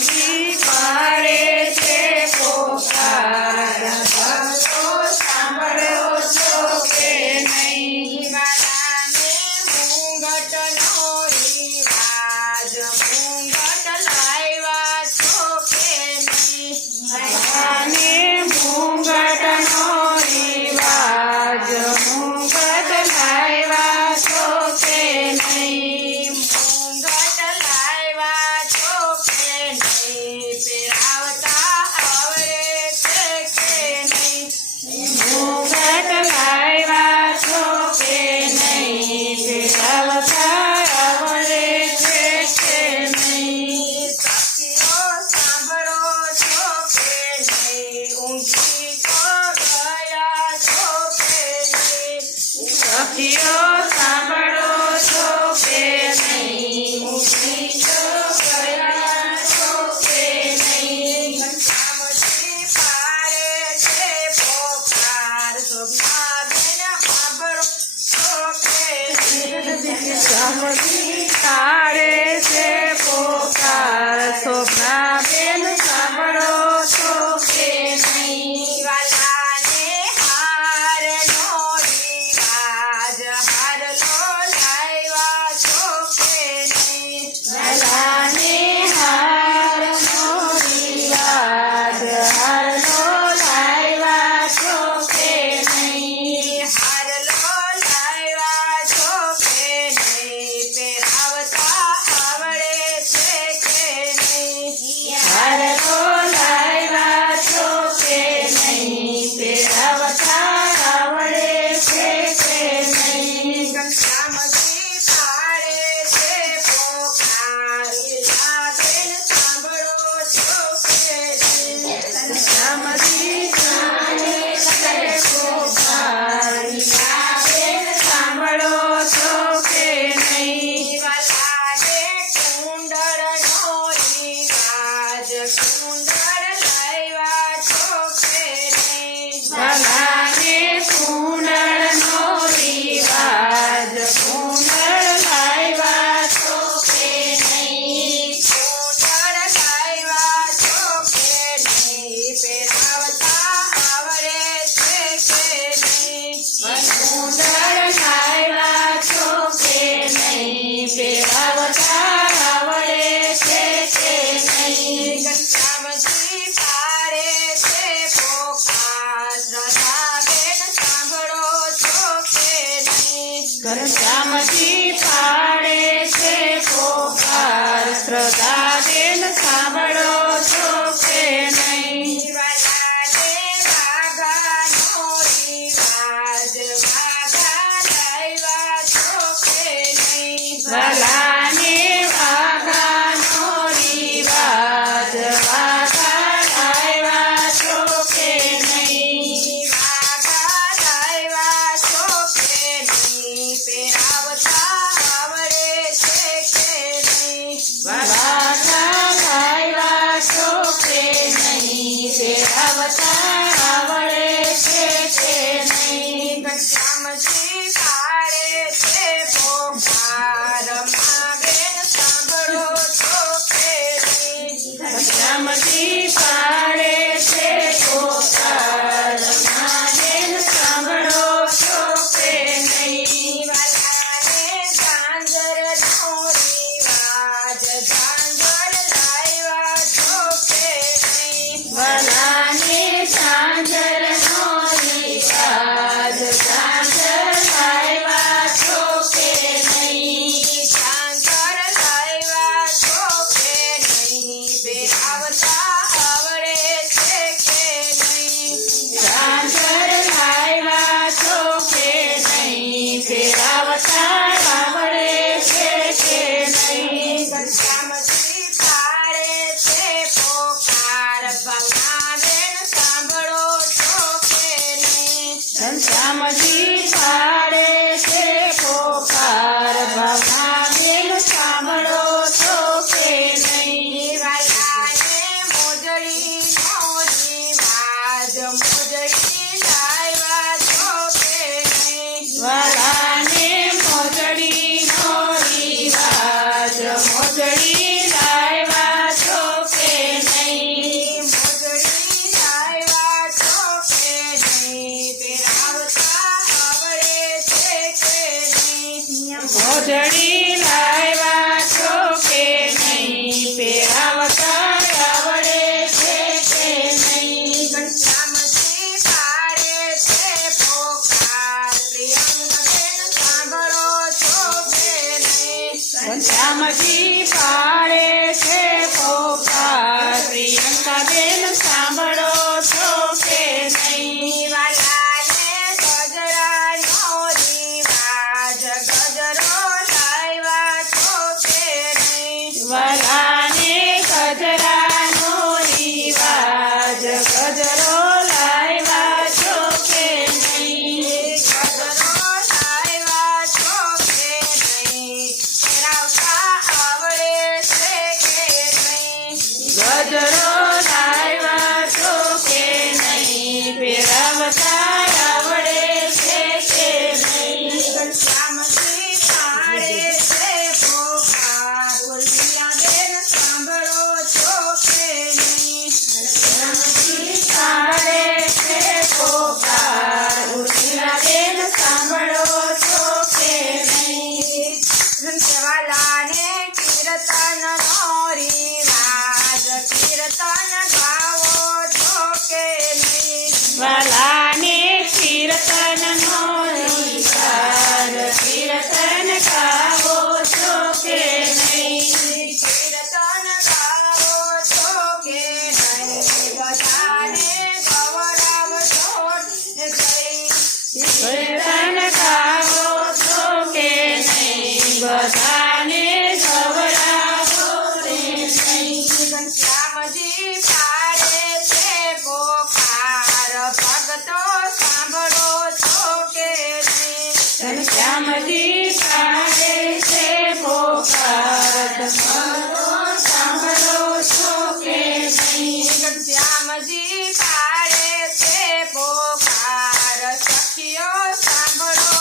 ઘનશ્યામજી પાડે નહીં ready. રમતી પાડે છે પોપા નામથી કરે છે પોકાર. ભગો સાંભળો છો કે નહીં? શ્યામજી પાડે છે પોકાર સખીઓ સાંભળો